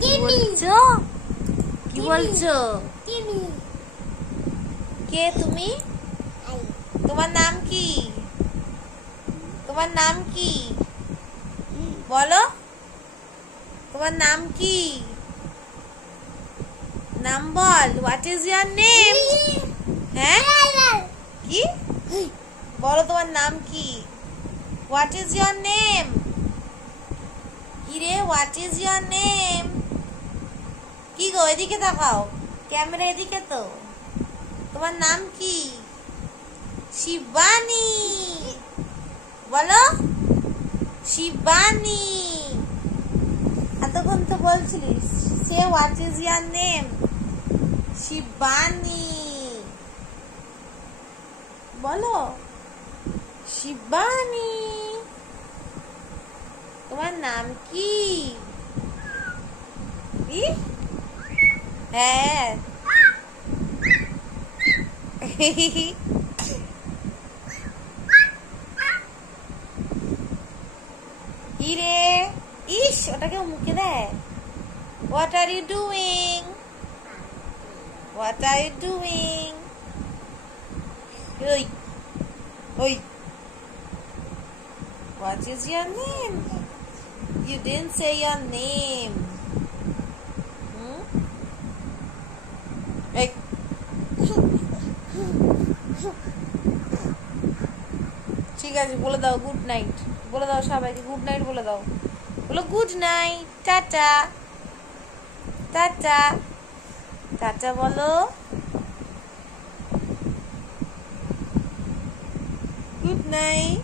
কি বলছো? কি বলছো? কে তুমি? তোমার নাম কি? তোমার নাম কি বলো? তোমার নাম কি? নাম বল। What is your name? হ্যাঁ কি বলো? তোমার নাম কি? What is your name? কিরে হোয়াট ইজ ইয়োর নেম? কি গো, এদিকে তাকাও, ক্যামেরা এদিকে তো। তোমার নাম কি? শিবানী বলো। শিবানী, এতক্ষণ তো বলছিলিস সে what is your name. Shivani বলো। শিবানী, তোমার নাম কি? হ্যাঁ কি রে? ইস, ওটাকে মুখে দেয়। What are you doing? What are you doing? Oi, oi. What is your name? You didn't say your name. Hey. ঠিক আছে, বলে দাও গুড নাইট। বলে দাও সবাইকে গুড নাইট বলে দাও। বলো good night, tata tata tata বলো। Good night.